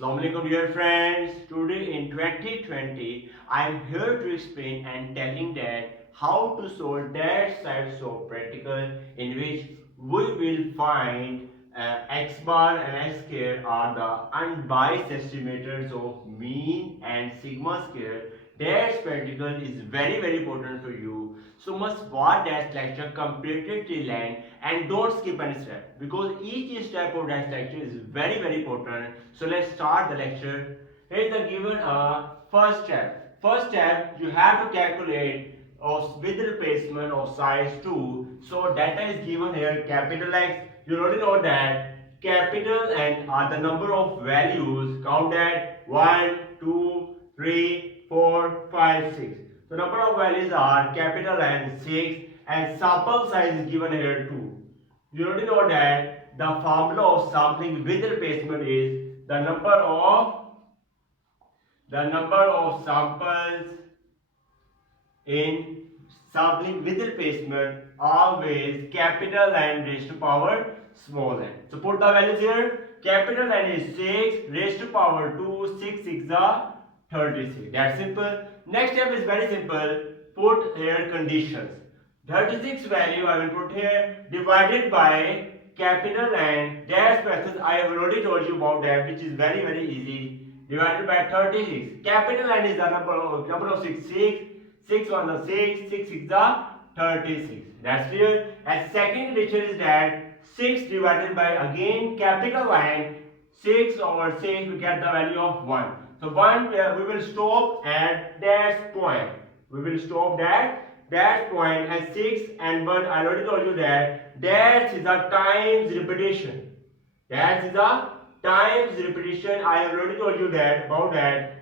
Assalamualaikum dear friends. Today in 2020 I am here to explain and telling that how to solve that types of practical in which we will find x bar and x square are the unbiased estimators of mean and sigma square. That practical is very important for you. So must watch that lecture completely till end and don't skip any step because each step of that lecture is very important. So let's start the lecture. Here is the given first step. First step, you have to calculate with replacement of size 2. So data is given here capital X. You already know that capital N are the number of values. Count that 1, 2, 3, 4, 5, 6. The number of values are capital N 6 and sample size is given here 2. You already know that the formula of sampling with replacement is the number of samples in sampling with replacement always capital N raised to power small n. So put the values here. Capital N is 6 raised to power 2, 6 6 are 36. That's simple. Next step is very simple. Put here conditions. 36 value I will put here divided by capital N dash brackets. I have already told you about that, which is very easy. Divided by 36. Capital N is the number of 6 6. 6 1 the 6, 6 6 the 36. That's clear. And second condition is that 6 divided by again capital N 6 over 6 we get the value of 1. So 1 we will stop at dash point. We will stop that point and 6 and 1 I already told you that dash is a times repetition. Dash is a times repetition. I have already told you that about that.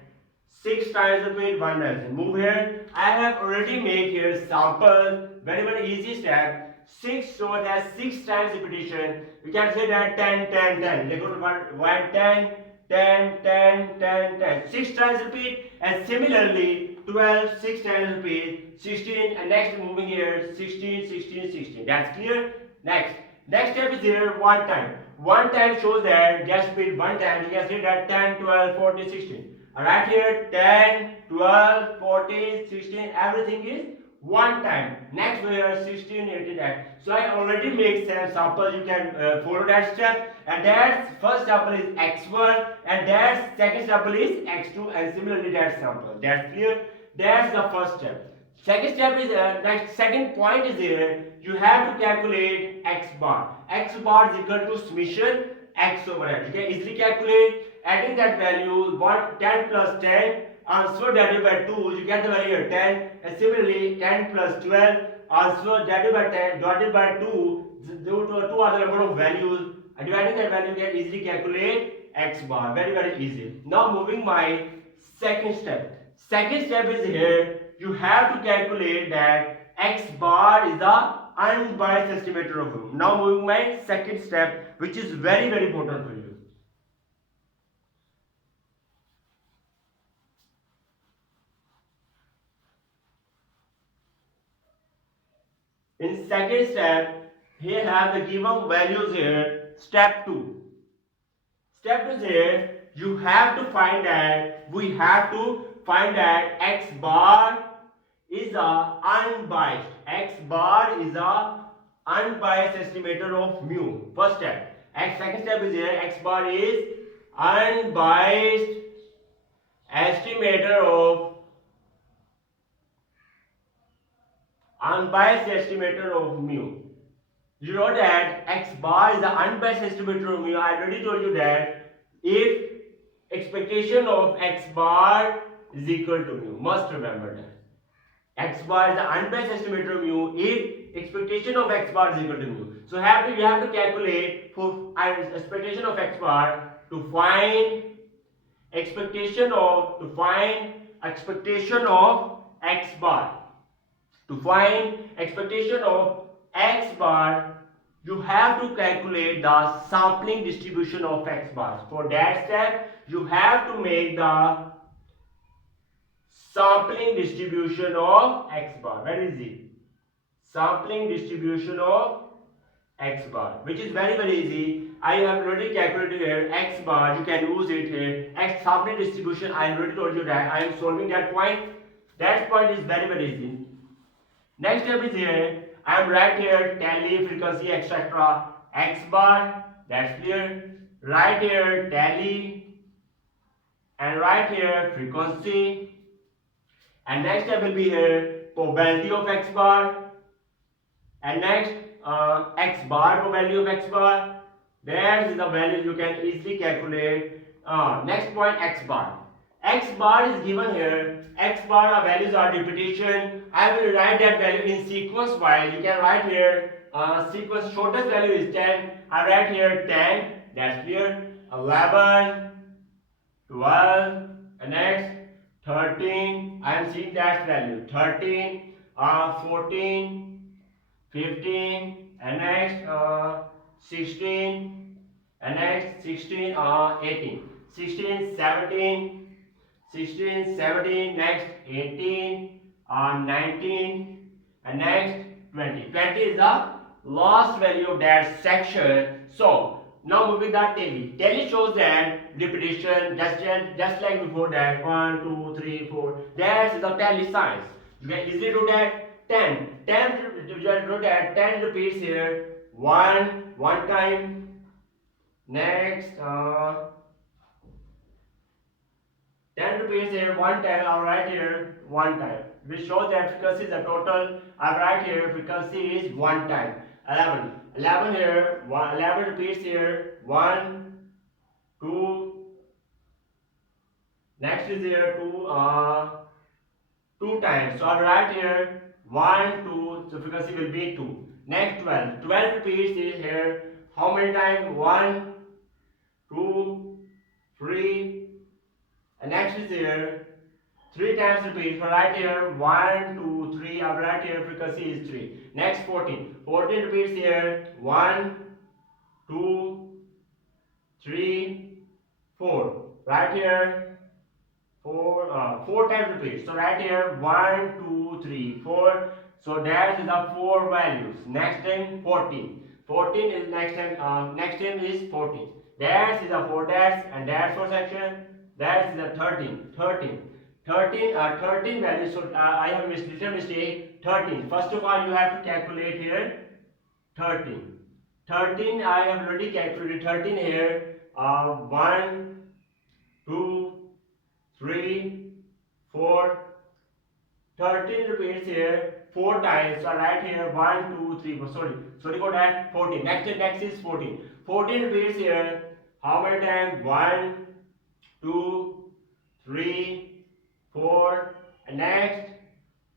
6 times repeat, 1 times. Move here. I have already made here sample. Very easy step. 6 so it has 6 times repetition. We can say that 10 10 10. They go to 1 10 10 10 10 10. 6 times repeat and similarly 12 6 times repeat 16 and next moving here 16 16 16. That's clear. Next step is here 1 time. 1 time shows that just repeat 1 time. You can say that 10 12 14 16. Right here 10 12 14 16 everything is 1 time. Next we are 16 18 so I already made some sample. You can follow that step and that first sample is x1 and that second sample is x2 and similarly that sample. That's clear. That's the first step. Second step is next second point is here you have to calculate x bar. X bar is equal to summation x over x. You can easily calculate adding that value 10 plus 10 answer divided by 2 you get the value here 10 and similarly 10 plus 12 answer divided by 10 divided by 2 two are the number of values and dividing that value you can easily calculate x bar. Very easy. Now moving my second step is here you have to calculate that x bar is the unbiased estimator of room. Now moving my second step which is very important for you. In second step, here have the given values here. Step 2. Step 2 is here. You have to find that x bar is a unbiased. X bar is a unbiased estimator of mu. First step. Second step is here. X bar is unbiased estimator of mu. You know that x bar is the unbiased estimator of mu. I already told you that if expectation of x bar is equal to mu. Must remember that. X bar is the unbiased estimator of mu if expectation of x bar is equal to mu. So you have to calculate for expectation of x bar to find expectation of x bar. To find expectation of x bar, you have to calculate the sampling distribution of x bars. For that step, you have to make the sampling distribution of x bar. Very easy. Sampling distribution of x bar, which is very easy. I have already calculated here x bar. You can use it here. X Harmony distribution. I already told you that I am solving that point. That point is very easy. Next step is here. I am right here tally frequency etc. X bar. That's clear. Right here tally and right here frequency. And next step will be here probability of x bar. And next x bar probability of x bar. There is the value you can easily calculate. Next point x bar. X bar is given here. X bar values are repetition. I will write that value in sequence wise. You can write here sequence shortest value is 10. I write here 10. That's clear. 11, 12, and next 13. I am seeing that value 13, 14, 15, and next 16, and next 16, 18, 16, 17. 16, 17, next 18, 19, and next 20. 20 is the last value of that section. So now moving that tally. Tally shows that repetition just like before that 1, 2, 3, 4. There's the tally signs. You can easily do that 10. 10 you just do that 10 repeats here. One time. Next 10 repeats here, one time, I'll write here one time. Which shows that frequency is the total. I'll write here frequency is one time. 11. 11 here, 11 repeats here, 1, 2. Next is here 2 times. So I'll write here 1, 2. So frequency will be 2. Next 12. 12 repeats is here. How many times? 1, 2, 3. And next is here 3 times repeat. So right here 1, 2, 3. I'll write here frequency is 3. Next 14. 14 repeats here 1, 2, 3, 4. Right here 4 times repeat. So right here 1, 2, 3, 4. So that is the 4 values. Next time 14. 14 is next time is 14. That is the 4 dash and dash for section. That is the 13 values. So I have little mistake. 13. First of all, you have to calculate here 13. I have already calculated 13 here. 1, 2, 3, 4. 13 repeats here 4 times. So right here 1, 2, 3. Sorry for that. 14. Next is 14. 14 repeats here. How many times? 1, 2, 3, 4, and next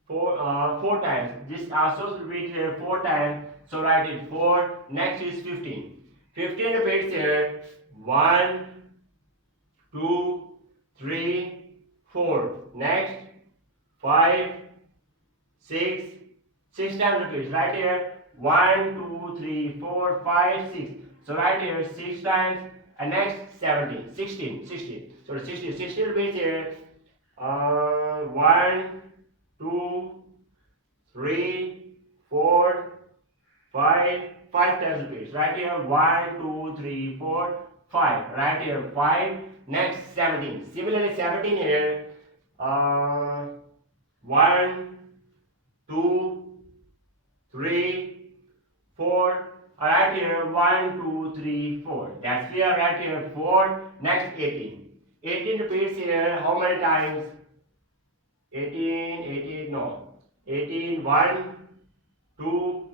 4 times. This also repeat here 4 times. So write it 4. Next is 15. 15 repeats here 1, 2, 3, 4. Next 5, 6. 6 times repeats. Right here 1, 2, 3, 4, 5, 6. So right here 6 times. And next 17, 16. So 16 repeats here. 1, 2, 3, 4, 5. 5 times repeats. Right here 1, 2, 3, 4, 5. Right here 5. Next 17. Similarly 17 here. 1, 2, 3, 4. Right here 1, 2, 3, 4. That's clear. Right here 4. Next 18. 18 repeats here. How many times? 18. 1, 2,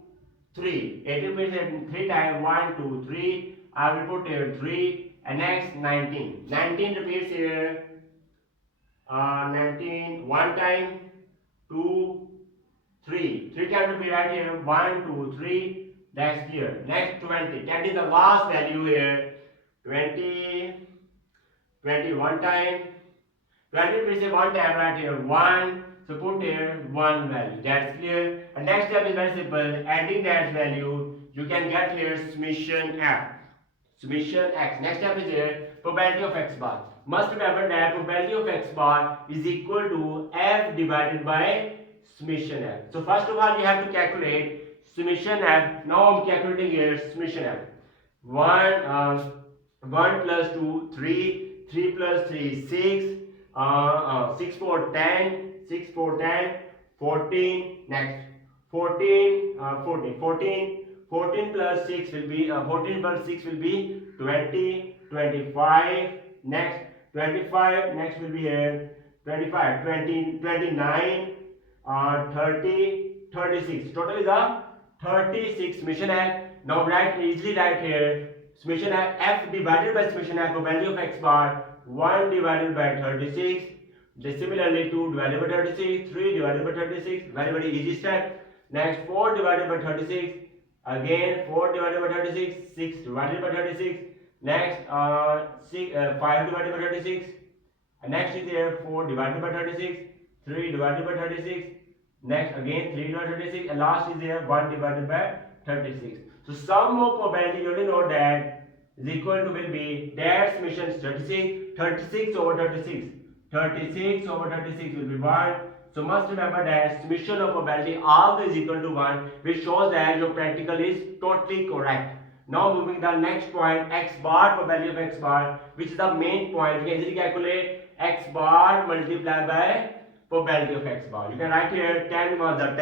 3. 18 repeats here 3 times. 1, 2, 3. I will put here 3. And next 19. 19 repeats here. 19. 1 time. 2, 3. 3 times repeat right here. 1, 2, 3. That's clear. Next 20. 20 is the last value here. 20. 1 time. 20 repeats 1 time right here. 1. So put here 1 value. That's clear. And next step is very simple. Adding that value, you can get here summation f. Summation x. Next step is here probability of x bar. Must remember that probability of x bar is equal to f divided by summation f. So first of all, you have to calculate summation f. Now I'm calculating here summation f. 1 1 plus 2 3, 3 plus 3 6, 6 4 10, 6 4 10, 14, next 14, 14, 14, 14 plus 6 will be 14 plus 6 will be 20, 25, next 25, next will be here 25, 20, 29, 30, 36. Total is a 36 summation है. Now write easily write here summation है f divided by summation है probability of x bar 1 divided by 36. Similarly 2 divided by 36, 3 divided by 36, very easy step. Next 4 divided by 36, again 4 divided by 36, 6 divided by 36, next 5 divided by 36, and next is here 4 divided by 36, 3 divided by 36, next again 3 divided by 36, and last is here 1 divided by 36. So sum of probability you already know that is equal to will be that summation 36 over 36. 36 over 36 will be 1. So must remember that summation of probability always equal to 1, which shows that your practical is totally correct. Now moving to the next point, x bar, probability of x bar, which is the main point. You can easily calculate x bar multiplied by probability of x bar. You can write here 10 was the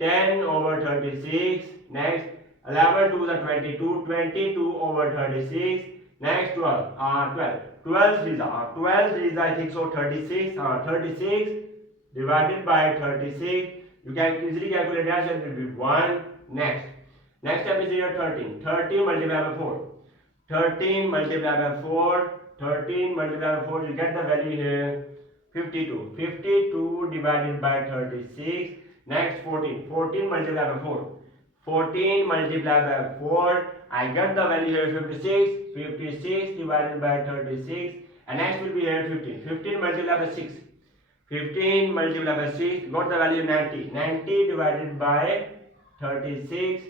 10 over 36, next 11 to the 22, 22 over 36, next 12, 12 is I think so 36, 36 divided by 36, you can easily calculate that, so it will be 1. Next step is here 13 multiplied by 4, 13 multiplied by 4, 13 multiplied by 4, you get the value here 52 divided by 36, next 14 multiplied by 4, 14 multiplied by 4, I get the value here 56 divided by 36, and next will be here 15 multiplied by 6, 15 multiplied by 6, got the value 90 divided by 36,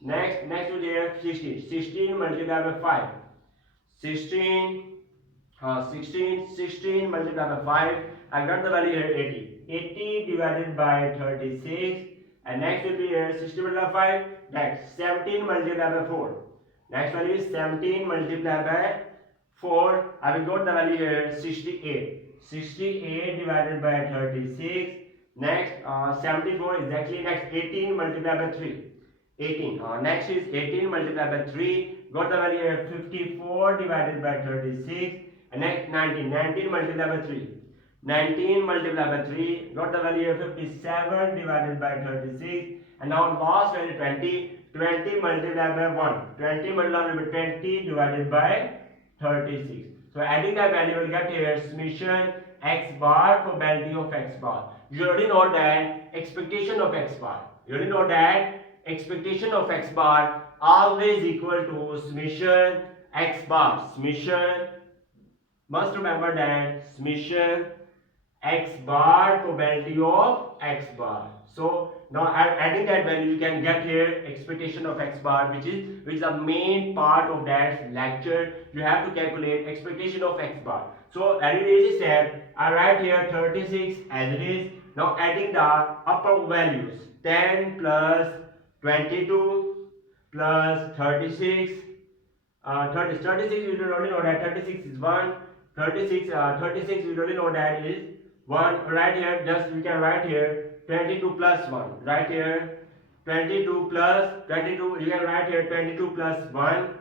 next will be here 16 multiplied by 5, 16 multiplied by 5, I got the value here 80 divided by 36, and next will be here 60 multiplied by 5, next 17 multiplied by 4, next value is 17 multiplied by 4, I will got the value here 68 divided by 36, next 74 exactly, next 18 multiplied by 3, 18, next is 18 multiplied by 3, got the value here 54 divided by 36, and next 19 multiplied by 3, 19 multiplied by 3, got the value here 57 divided by 36, and now last value 20 multiplied by 1, 20 multiplied by 20 divided by 36. So adding that value will get here summation x bar probability of x bar. You already know that expectation of x bar. You already know that expectation of x bar always equal to summation x bar. Summation, must remember that summation x bar probability of x bar. So now adding that value you can get here expectation of x bar, which is the main part of that lecture. You have to calculate expectation of x bar. So very easy step, I write here 36 as it is. Now adding the upper values 10 plus 22 plus 36, 36 we already know that 36 is 1, 36 we already know that is 1. Right here just we can write here 22 plus 1, right here 22 plus 22, you can write here 22 plus 1,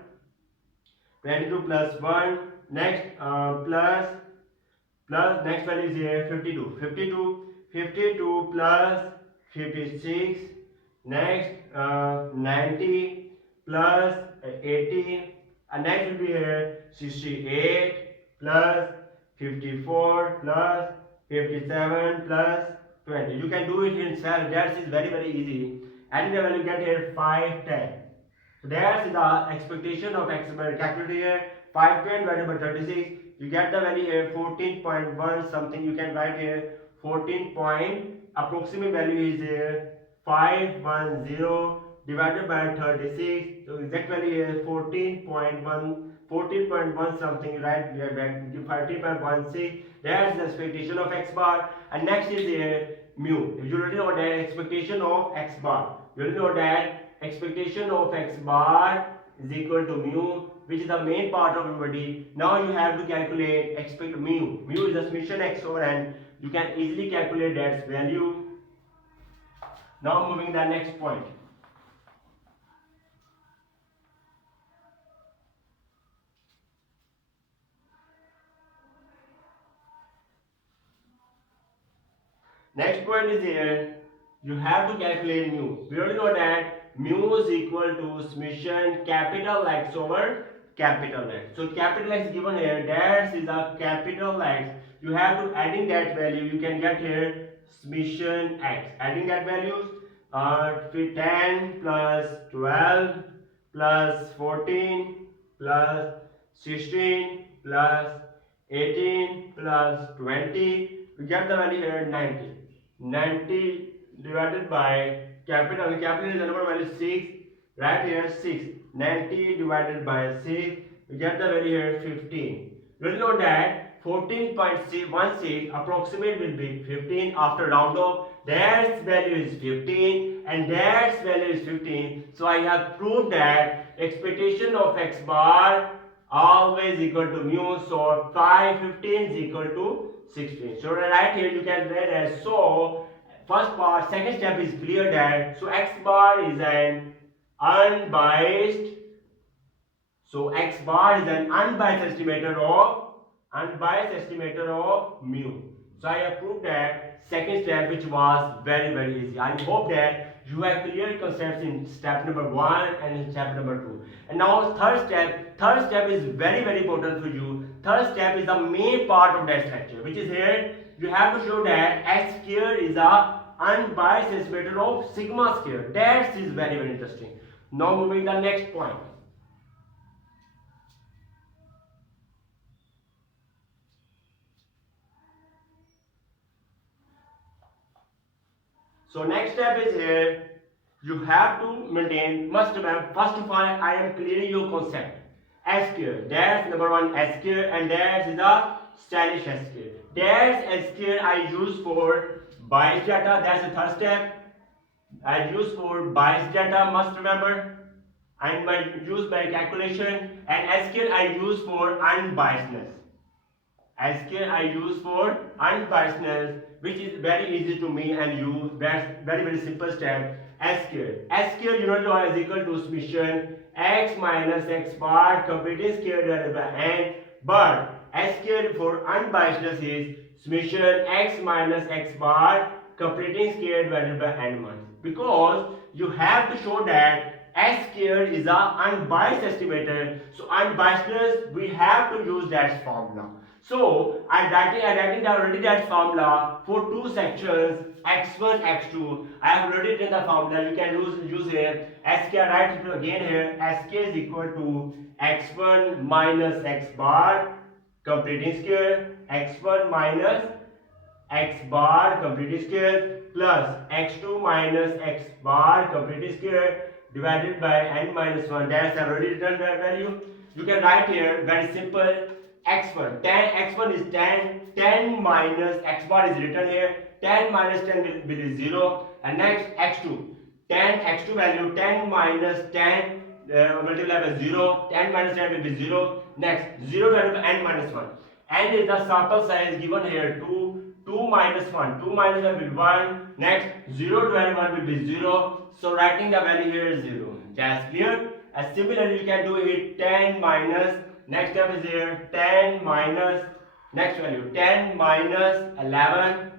22 plus 1, next plus next value is here 52 plus 56, next 90 plus 80, and next will be here 68 plus 54 plus 57 plus 20. You can do it yourself. That is very easy. Adding the value you get here 510. So that is the expectation of x bar. Calculate here 510 divided by 36. You get the value here 14.1 something. You can write here 14 point. Approximate value is here 510 divided by 36. So exact value is 14.1 something, right? We are back to 15.16. That's the expectation of x bar. And next is here mu. You already know that expectation of x bar. You already know that expectation of x bar is equal to mu, which is the main part of everybody. Now you have to calculate expect mu. Mu is the summation x over n. You can easily calculate that value. Now moving to the next point. Next point is here. You have to calculate mu. We already know that mu is equal to summation capital X over capital X. So capital X is given here. That is a capital X. You have to adding that value. You can get here summation X. Adding that values. 10 plus 12 plus 14 plus 16 plus 18 plus 20. We get the value here 90. 90 divided by capital is the number value 6, right here 6. 90 divided by 6, we get the value here 15. You will know that 14.16 approximate will be 15 after round off. Their value is 15 and their value is 15. So I have proved that expectation of x bar always equal to mu. So 15 is equal to 16. So right here you can write as so. First part, second step is clear that so x bar is an unbiased. So x bar is an unbiased estimator of mu. So I have proved that second step, which was very easy. I hope that you have clear concepts in step number 1 and in step number 2. And now third step is very important for you. Third step is the main part of that lecture, which is here. You have to show that x square is a unbiased estimator of sigma square. That is very interesting. Now moving to the next point. So next step is here. You have to maintain, first of all, I am clearing your concept. S square, that's number 1 S square, and that is the stylish S square. That's S square I use for biased data. That's the third step. I use for biased data, must remember. And use by calculation. And S square I use for unbiasedness. S square I use for unbiasedness, which is very easy to me and you. That's very simple step. S square you know is equal to summation x minus x bar completing square divided by n, but S square for unbiasedness is summation x minus x bar completing square divided by n months, because you have to show that S square is a unbiased estimator. So unbiasedness, we have to use that formula. So I'm writing down already that formula for two sections x1, x2. I have already written the formula. You can use here sk. Write it again here. Sk is equal to x1 minus x bar completing square, x1 minus x bar completing square plus x2 minus x bar completing square divided by n minus 1. That's already written that value. You can write here very simple. x1 x1 is 10 minus x bar is written here. 10 minus 10 will be 0. And next x2 x2 value 10 minus 10 multiplied by 0. 10 minus 10 will be 0. Next 0 divided by n minus 1. N is the sample size given here 2 minus 1. 2 minus 1 will be 1. Next 0 divided by 1 will be 0. So writing the value here is 0. Just clear? As similarly you can do it 10 minus, next step is here 10 minus, next value 10 minus 11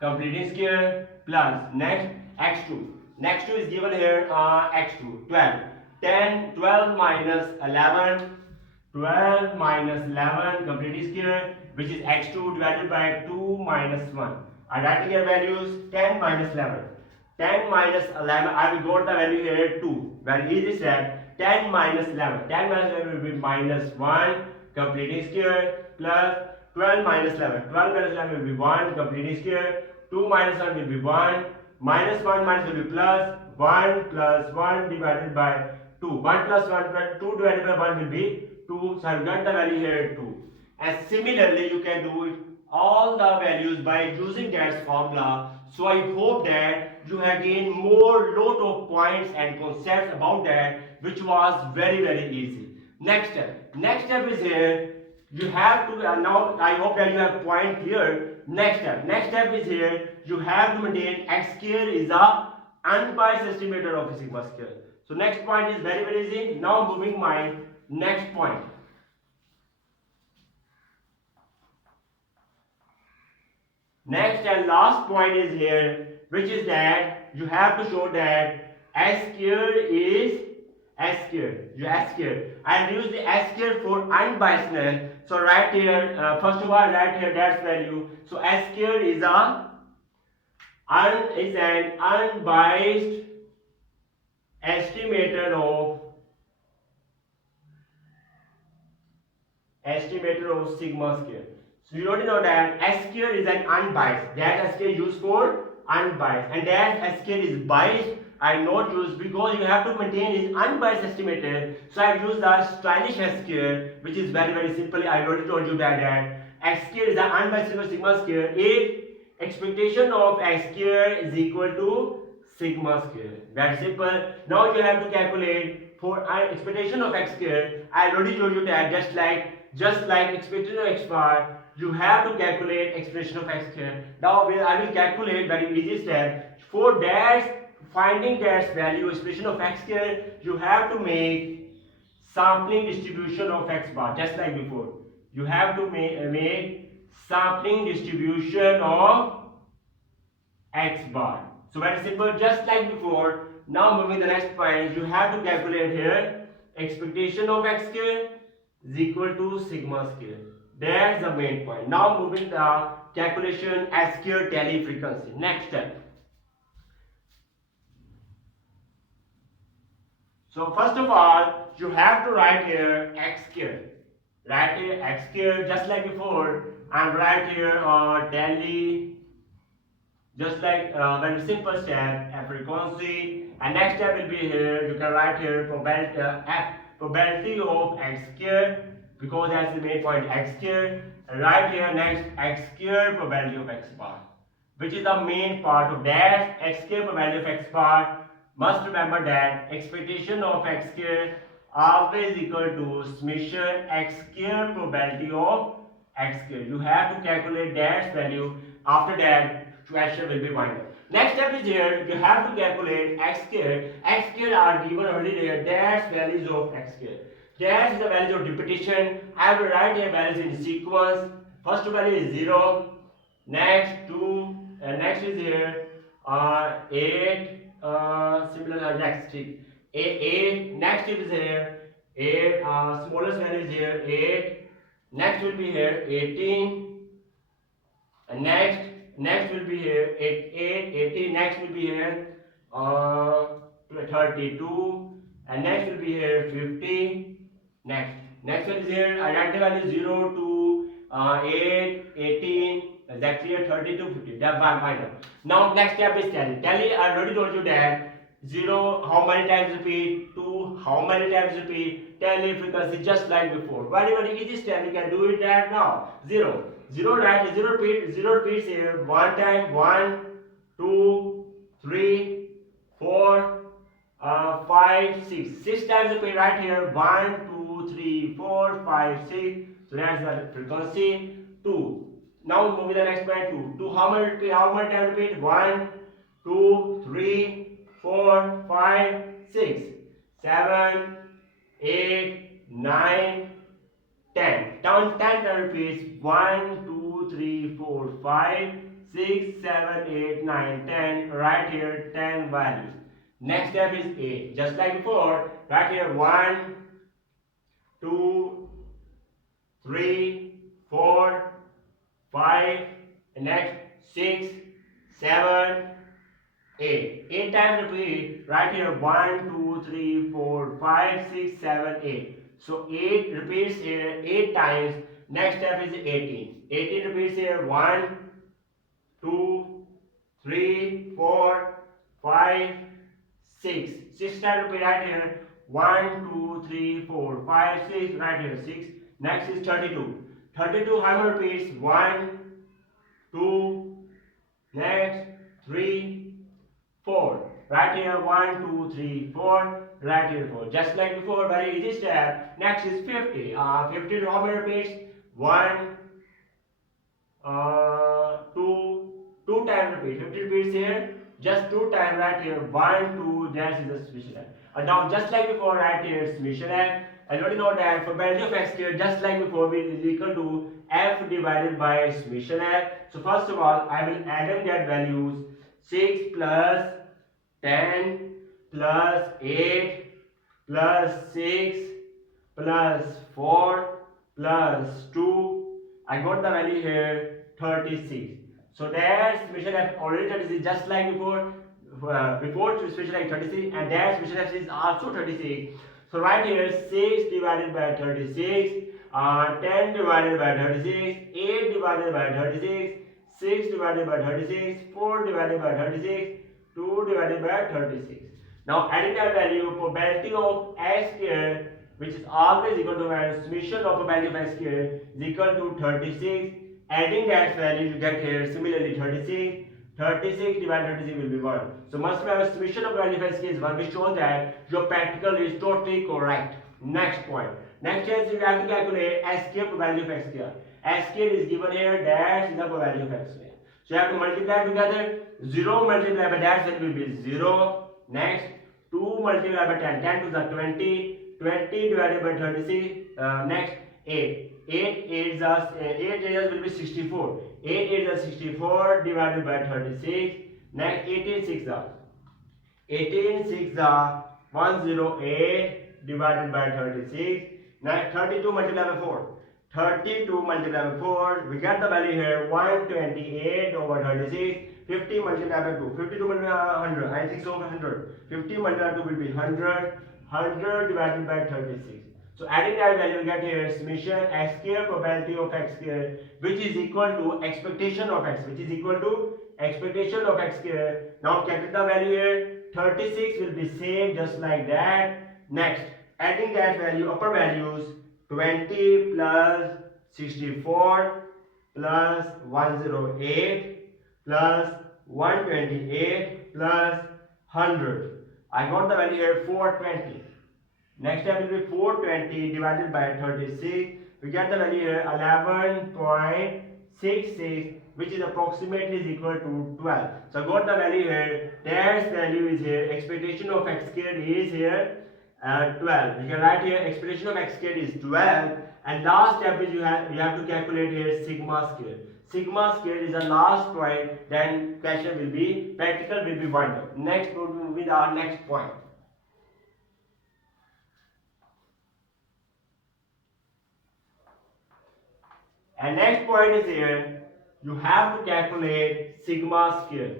completing square plus next x2. Next 2 is given here x2 12 minus 11 completing square, which is x2 divided by 2 minus 1. I'm writing here values 10 minus 11. 10 minus 11, I will got the value here 2. Very easy step. 10 minus 11. 10 minus 11 will be minus 1 completing square plus 12 minus 11. 12 minus 11 will be 1 completing square. 2 minus 1 will be 1. Minus 1 minus will be plus 1 plus 1 divided by 2. 1 plus 1 plus 2 divided by 1 will be 2. So I have got the value here 2. And similarly you can do it all the values by using that formula. So I hope that you have gained more lot of points and concepts about that which was very easy. Next step is here. You have to now I hope that you have point here. Next step is here. You have to maintain x square is a unbiased estimator of sigma square. So next point is very easy. Now moving my next point. Next and last point is here, which is that you have to show that s square is s square. S square. I'll use the s square for unbiasedness. So right here, first of all, right here that's value. So s square is an unbiased estimator of sigma square. So you already know that s square is an unbiased. That s square used for unbiased, and that s square is biased. I not use because you have to maintain is unbiased estimator. So I use the stylish s square, which is very simple. I already told you that x square is an unbiased sigma square if expectation of x square is equal to sigma square. Very simple. Now you have to calculate for expectation of x square. I already told you that just like expectation of x bar, you have to calculate expression of x square. Now I will calculate very easy step. For that finding that value expression of x square, you have to make sampling distribution of x bar just like before. You have to make sampling distribution of x bar. So very simple, just like before. Now moving the next point, you have to calculate here expectation of x square is equal to sigma square. That's the main point. Now moving the calculation s square tally frequency. Next step. So first of all, you have to write here x square. Write here x square just like before, and write here tally. Just like very simple step, frequency, and next step will be here. You can write here probability of x square, because that's the main point, x square. And write here next x square probability of x bar, which is the main part of that. X square probability of x bar. Must remember that expectation of x square always equal to summation x square probability of x square. You have to calculate that value. After that, question will be wind up. Next step is here. You have to calculate x square. X square are given already there. That's values of x square. That is the value of repetition. I will write here values in sequence. First value is 0. Next 2. And next is here 8. Similar next 8. Next is here 8. Smallest value is here 8. Next will be here 18. And next will be here 18. Next will be here 32. And next will be here 50. Next one is here. I write the value 0 to 8, 18. That's clear. 30 to 50. That's final. Now next step is tally. Tally, I already told you that 0 how many times repeat, 2 how many times repeat, tally frequency just like before. Very easy step. You can do it right now. 0 right, 0 repeats here 1 time, 1, 2, 3, 4, 5, 6. 6 times repeat right here 1, 2, 3, 4, 5, 6. So that's the frequency 2. Now moving the next point 2. 2 how many times repeat? 1, 2, 3, 4, 5, 6, 7, 8, 9, 10. Down 10 times repeats 1, 2, 3, 4, 5, 6, 7, 8, 9, 10. Right here 10 values. Next step is 8. Just like before, right here 1, 2, 3, 4, 5, and next 6, 7, 8. 8 times repeat. Right here 1, 2, 3, 4, 5, 6, 7, 8. So 8 repeats here 8 times. Next step is 18. 18 repeats here 1, 2, 3, 4, 5, 6. 6 times repeat right here 1, 2, 3, 4, 5, 6. Right here 6. Next is 32. 32 how many repeats? 1, 2, next 3, 4. Right here 1, 2, 3, 4. Right here 4. Just like before, very easy step. Next is 50. 50 to how many repeats? 1, 2 times repeat. 50 repeats here. Just 2 times right here. 1, 2. That is the summation f. And now just like before, right here summation f. I already know that for value of x squared, just like before, it is equal to f divided by summation f. So first of all, I will add in that values 6 plus 10 plus 8 plus 6 plus 4 plus 2. I got the value here 36. So that's summation f already 36, just like before. Before summation f 36, and that summation f is also 36. So right here 6 divided by 36, 10 divided by 36, 8 divided by 36, 6 divided by 36, 4 divided by 36, 2 divided by 36. Now adding that value, probability of x square, which is always equal to summation of probability of x square, is equal to 36. Adding that value you get here similarly 36. 36 divided by 36 will be 1. So must have a summation of value of x square is 1, which shows that your practical is totally correct. Next point. Next is you have to calculate s square probability of x square. S square is given here, that is the probability of x square. So you have to multiply together. 0 multiplied by that value will be 0. Next, 2 multiplied by 10. 10 to the 20. 20 divided by 36. Next, 8. 8 is 8 will be 64. 8 is 64 divided by 36. Next, 18 6 18 6 108 divided by 36. Next, 32 multiplied by 4. 32 multiplied by 4, we get the value here 128 over 36. 50 multiplied by 2. 52 multiplied by 100. I think so 100. 50 multiplied by 2 will be 100. 100 divided by 36. So adding that value, we get here summation x square probability of x square, which is equal to expectation of x, which is equal to expectation of x square. Now calculate the value here. 36 will be same just like that. Next, adding that value, upper values 20 plus 64 plus 108 plus 128 plus 100. I got the value here 420. Next step will be 420 divided by 36. We get the value here 11.66, which is approximately is equal to 12. So I got the value here. Dash value is here. Expectation of x squared is here 12. You can write here expectation of x squared is 12. And last step is you have to calculate here sigma squared. Sigma squared is the last point. Then question will be practical will be 1. Next will be our next point. And next point is here, you have to calculate sigma square.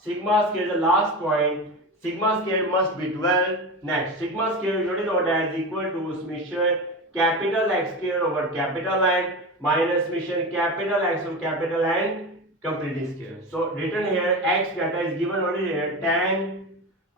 Sigma square is the last point. Sigma square must be 12. Next, sigma square you already know that is equal to summation capital X square over capital N minus summation capital X over capital N completely square. So written here, X data is given already here 10,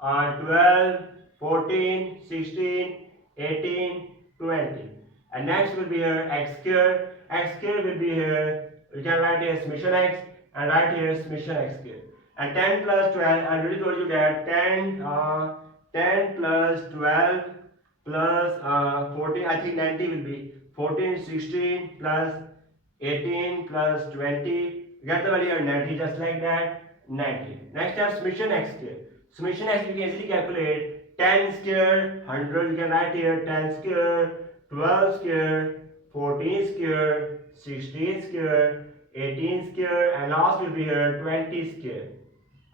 12, 14, 16, 18, 20. And next will be here x square. X square will be here, you can write here summation x and write here summation x square. And 10 plus 12, I already told you that 10 plus 12 plus 14, I think 90 will be 14, 16 plus 18 plus 20. Get the value of 90 just like that, 90. Next step, summation x square. Summation x you can easily calculate 10 square, 100, you can write here 10 square, 12 square, 14 square, 16 square, 18 square, and last will be here 20 square.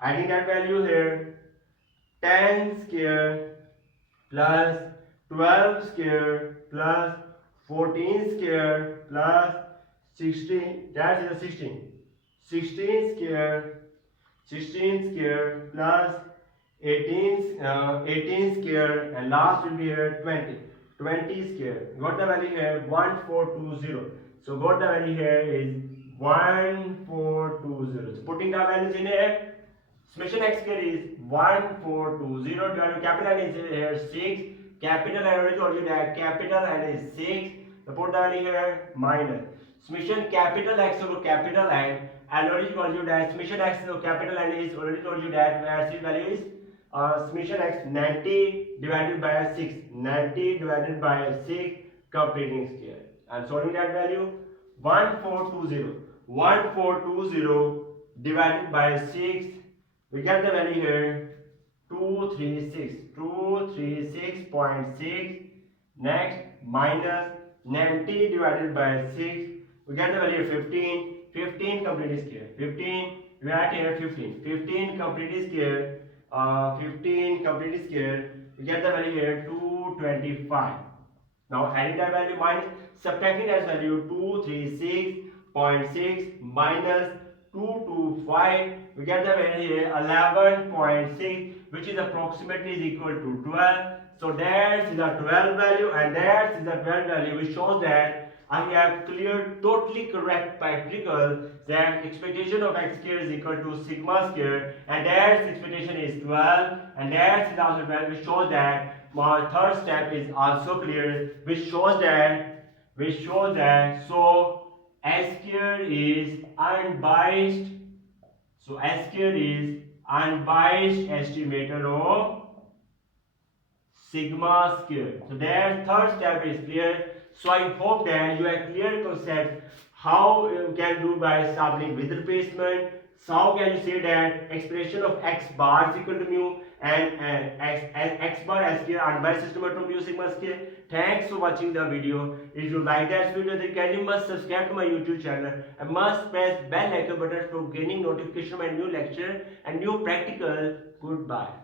Adding that value here, 10 square plus 12 square plus 14 square plus 16, that is a 16. 16 square plus 18 square, and last will be here 20 square. Got the value here 1420. So got the value here is 1420. So putting the values in here, summation x square is 1420 divided by capital N is here 6. Capital N, I already told you that capital N is 6. So put the value here minus summation capital X over capital N. I already told you that summation X over capital N is already told you that where its value is summation x 90 divided by 6, 90 divided by 6 completing square. I'm solving that value. 1420, 1420 divided by 6, we get the value here 236.6. Next, minus 90 divided by 6, we get the value 15, 15 complete square, 15, we write here 15, 15 complete square, 15 complete square, we get the value here 225. Now adding that value minus subtracting that value 236.6 minus 225, we get the value here 11.6, which is approximately is equal to 12. So that is a 12 value and that is a 12 value, which shows that I have cleared totally correct practical that expectation of x square is equal to sigma square, and that expectation is 12, and that is also 12, which shows that my third step is also clear, which shows that so S square is unbiased. So S square is unbiased estimator of sigma square. So that third step is clear. So I hope that you have clear concept how you can do by establishing with replacement. So how can you say that expression of x bar is equal to mu and x bar s square unbiased estimator of mu sigma square. Thanks for watching the video. If you like that video, then kindly must subscribe to my YouTube channel and must press bell icon button for gaining notification of my new lecture and new practical. Goodbye.